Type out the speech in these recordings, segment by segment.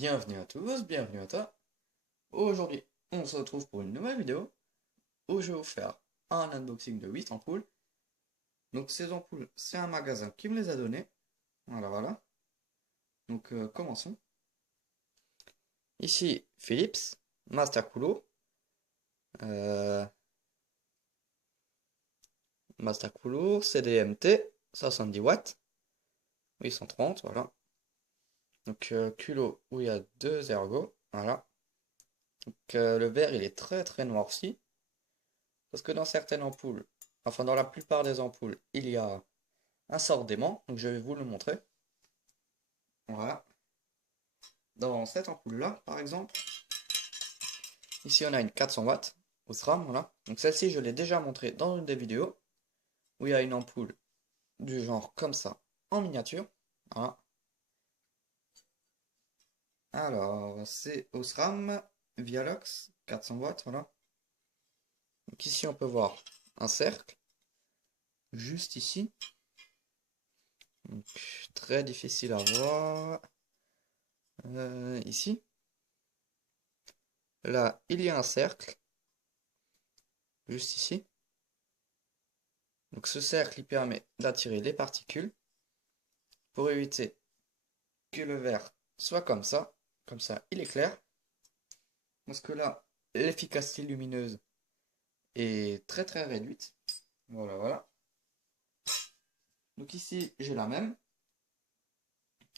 Bienvenue à tous, bienvenue à toi. Aujourd'hui, on se retrouve pour une nouvelle vidéo où je vais vous faire un unboxing de 8 ampoules. Donc ces ampoules, c'est un magasin qui me les a données. Voilà, voilà. Donc commençons. Ici, Philips, Master Coolor. Euh, Master Coolor, CDMT, 70 watts, 830, voilà. Donc culot où il y a deux ergots, voilà. Donc le verre, il est très très noirci. Parce que dans certaines ampoules, enfin dans la plupart des ampoules, il y a un sort d'aimant. Donc je vais vous le montrer. Voilà. Dans cette ampoule-là, par exemple, ici on a une 400 watts au SRAM, voilà. Donc celle-ci, je l'ai déjà montrée dans une des vidéos, où il y a une ampoule du genre comme ça, en miniature. Voilà. Alors, c'est Osram Vialox, 400 watts, voilà. Donc ici, on peut voir un cercle, juste ici. Donc, très difficile à voir. Ici. Là, il y a un cercle, juste ici. Donc ce cercle, il permet d'attirer les particules pour éviter que le verre soit comme ça il est clair, parce que là l'efficacité lumineuse est très très réduite. Voilà, voilà. Donc ici j'ai la même,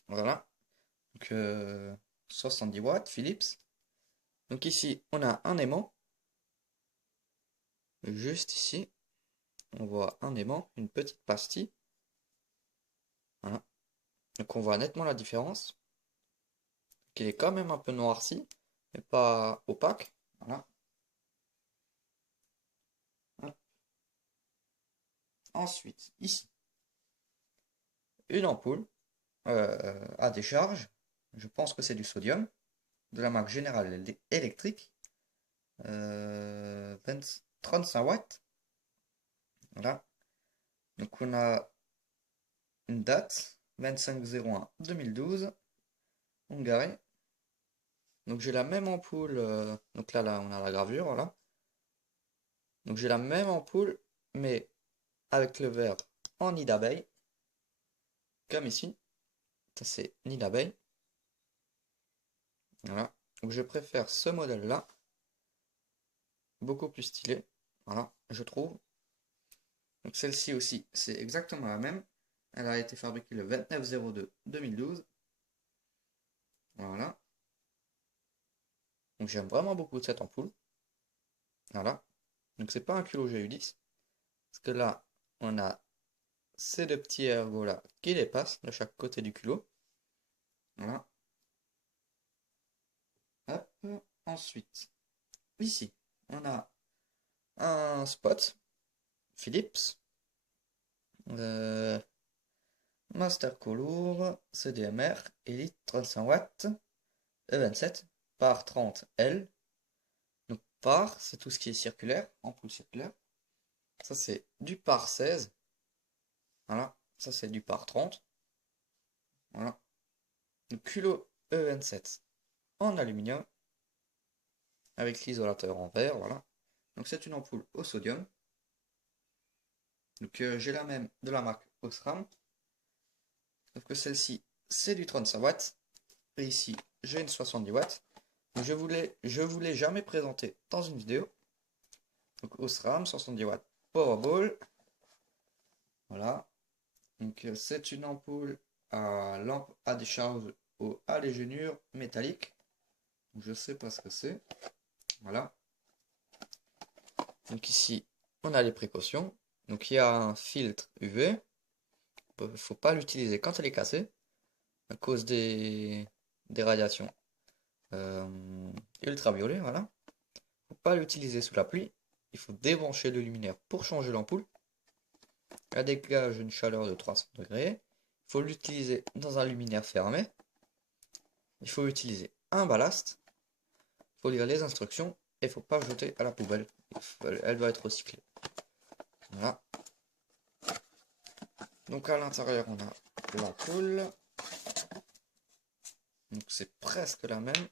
voilà. Donc 70 watts Philips. Donc ici on a un aimant, juste ici on voit un aimant, une petite pastille. Voilà. Donc on voit nettement la différence, qu'il est quand même un peu noirci, mais pas opaque. Voilà. Ensuite, ici, une ampoule à décharge. Je pense que c'est du sodium, de la marque General Electric. 35 watts. Voilà. Donc on a une date, 25/01/2012, Hongrie. Donc j'ai la même ampoule, donc là on a la gravure, voilà. Donc j'ai la même ampoule, mais avec le verre en nid d'abeille, comme ici. Ça c'est nid d'abeille. Voilà. Donc je préfère ce modèle-là, beaucoup plus stylé. Voilà, je trouve. Donc celle-ci aussi, c'est exactement la même. Elle a été fabriquée le 29/02/2012. Voilà. Donc j'aime vraiment beaucoup cette ampoule. Voilà. Donc c'est pas un culot GU10. Parce que là, on a ces deux petits ergots là qui dépassent de chaque côté du culot. Voilà. Hop. Ensuite, ici, on a un spot Philips. Euh, Master Coolor CDMR Elite 35 watts E27 par 30 L. Donc par, c'est tout ce qui est circulaire, ampoule circulaire. Ça c'est du par 16. Voilà, ça c'est du par 30. Voilà. Le culot E27 en aluminium avec l'isolateur en verre. Voilà. Donc c'est une ampoule au sodium. Donc j'ai la même de la marque Osram. Sauf que celle-ci c'est du 35 watts. Et ici j'ai une 70 watts. Donc, je voulais jamais présenter dans une vidéo. Donc Osram 70 watts Powerball. Voilà. Donc c'est une ampoule à lampe à décharge au halogénure métallique. Je sais pas ce que c'est. Voilà. Donc ici, on a les précautions. Donc il y a un filtre UV. Il ne faut pas l'utiliser quand elle est cassée à cause des radiations euh, ultraviolets. Voilà. Il ne faut pas l'utiliser sous la pluie. Il faut débrancher le luminaire pour changer l'ampoule. Elle dégage une chaleur de 300 degrés. Il faut l'utiliser dans un luminaire fermé. Il faut utiliser un ballast. Il faut lire les instructions et il ne faut pas jeter à la poubelle. Elle doit être recyclée. Voilà. Donc à l'intérieur, on a l'ampoule. Donc c'est presque la même.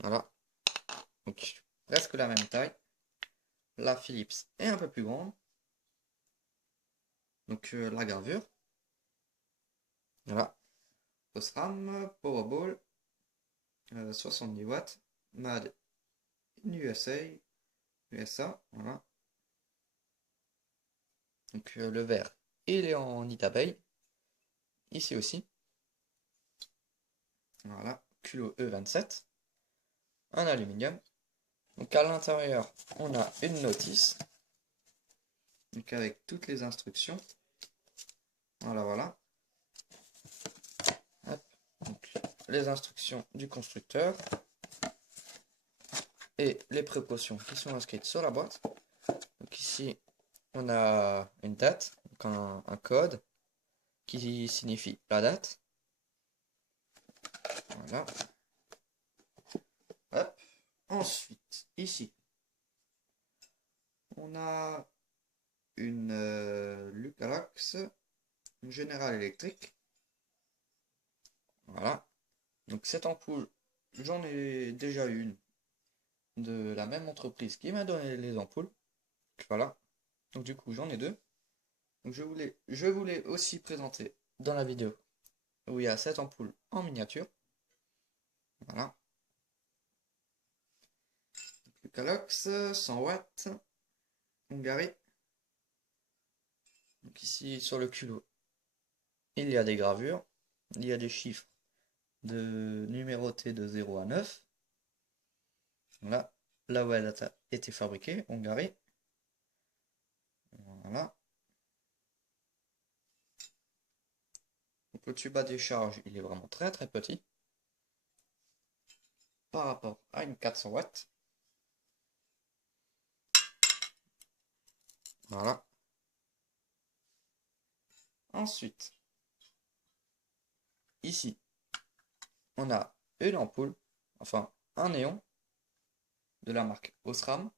Voilà. Donc presque la même taille. La Philips est un peu plus grande. Donc la gravure. Voilà. Osram, Powerball, 70 watts, Made in USA, voilà. Donc le verre, il est en nid d'abeille. Ici aussi. Voilà, culot E27. Un aluminium. Donc à l'intérieur, on a une notice. Donc avec toutes les instructions. Voilà, voilà. Hop. Donc, les instructions du constructeur. Et les précautions qui sont inscrites sur la boîte. Donc ici, on a une date, donc un code qui signifie la date. Voilà. Hop. Ensuite, ici, on a une Lucalox, une General Electric. Voilà. Donc cette ampoule, j'en ai déjà une de la même entreprise qui m'a donné les ampoules. Voilà. Donc du coup, j'en ai deux. Donc je voulais aussi présenter dans la vidéo où il y a cette ampoule en miniature. Voilà. Lucalox, 100 watts, Hongari. Donc ici sur le culot, il y a des gravures, il y a des chiffres numérotés de 0 à 9. Voilà, là où elle a été fabriquée, Hongrie. Voilà. Donc le tube à décharge, il est vraiment très très petit par rapport à une 400 watts. Voilà. Ensuite, ici, on a une ampoule, enfin un néon de la marque Osram,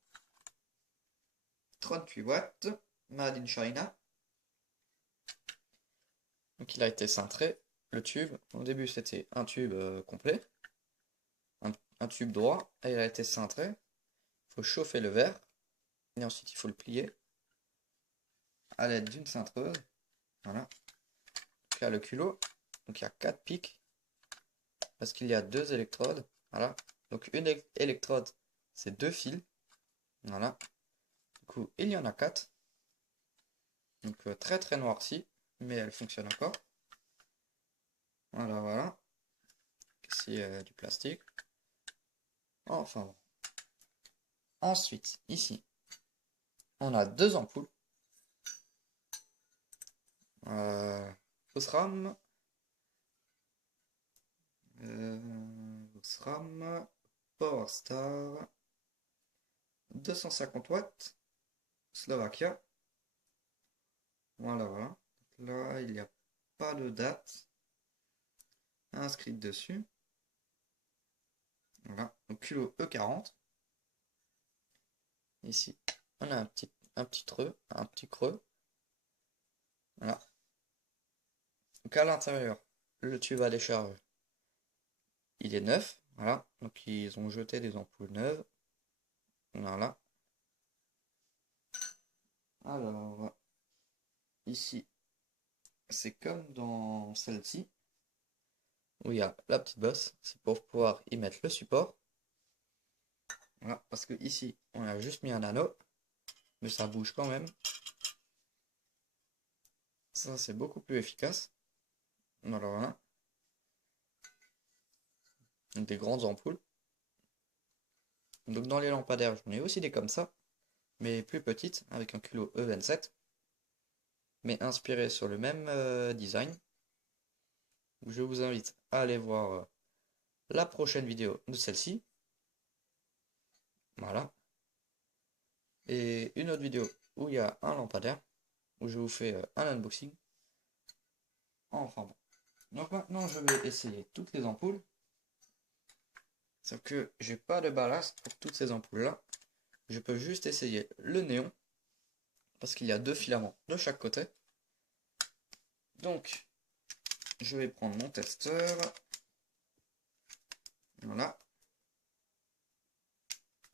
38 watts, Made in China. Donc il a été cintré, le tube. Au début c'était un tube complet, un tube droit, et il a été cintré. Il faut chauffer le verre, et ensuite il faut le plier à l'aide d'une cintreuse. Voilà. Donc il y a le culot, donc il y a 4 pics, parce qu'il y a 2 électrodes. Voilà. Donc une électrode, c'est 2 fils. Voilà. Du coup, il y en a 4. Donc très très noirci, mais elle fonctionne encore. Voilà, voilà. Ici du plastique. Enfin bon. Ensuite, ici, on a 2 ampoules. Osram. Osram. Power Star. 250 watts. Slovaquia. Voilà, voilà. Là, il n'y a pas de date inscrite dessus. Voilà, donc culot E40. Ici, on a un petit creux. Voilà. Donc à l'intérieur, le tube à décharge, il est neuf. Voilà, donc ils ont jeté des ampoules neuves. Voilà. Alors, ici, c'est comme dans celle-ci, où il y a la petite bosse. C'est pour pouvoir y mettre le support. Voilà, parce que ici, on a juste mis un anneau, mais ça bouge quand même. Ça, c'est beaucoup plus efficace. Voilà, voilà. Donc, des grandes ampoules. Donc dans les lampadaires, j'en ai aussi des comme ça, mais plus petites, avec un culot E27, mais inspiré sur le même design. Je vous invite à aller voir la prochaine vidéo de celle-ci. Voilà. Et une autre vidéo où il y a un lampadaire, où je vous fais un unboxing. Enfin bon. Donc maintenant, je vais essayer toutes les ampoules. Sauf que j'ai pas de ballast pour toutes ces ampoules-là. Je peux juste essayer le néon, parce qu'il y a 2 filaments de chaque côté. Donc, je vais prendre mon testeur. Voilà.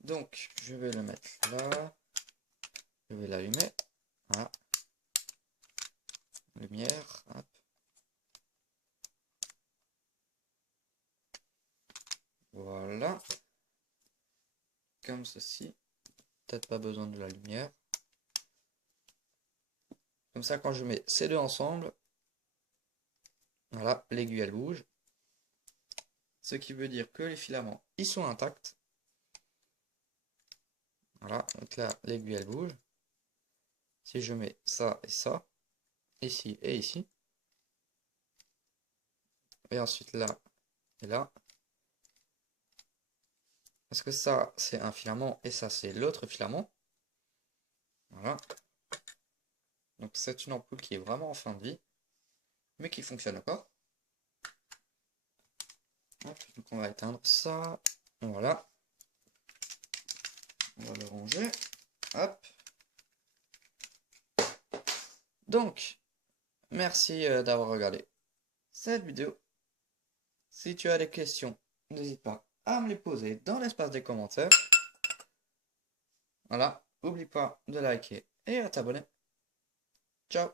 Donc, je vais le mettre là. Je vais l'allumer. Voilà. Lumière. Hop. Voilà. Comme ceci. Peut-être pas besoin de la lumière. Comme ça, quand je mets ces deux ensemble, voilà, l'aiguille elle bouge. Ce qui veut dire que les filaments, ils sont intacts. Voilà, donc là, l'aiguille elle bouge. Si je mets ça et ça, ici et ici, et ensuite là et là, parce que ça c'est un filament et ça c'est l'autre filament. Voilà. Donc c'est une ampoule qui est vraiment en fin de vie, mais qui fonctionne encore. Hop, donc on va éteindre ça. Voilà. On va le ranger. Hop. Donc, merci d'avoir regardé cette vidéo. Si tu as des questions, n'hésite pas à me les poser dans l'espace des commentaires. Voilà, n'oublie pas de liker et à t'abonner. Ciao!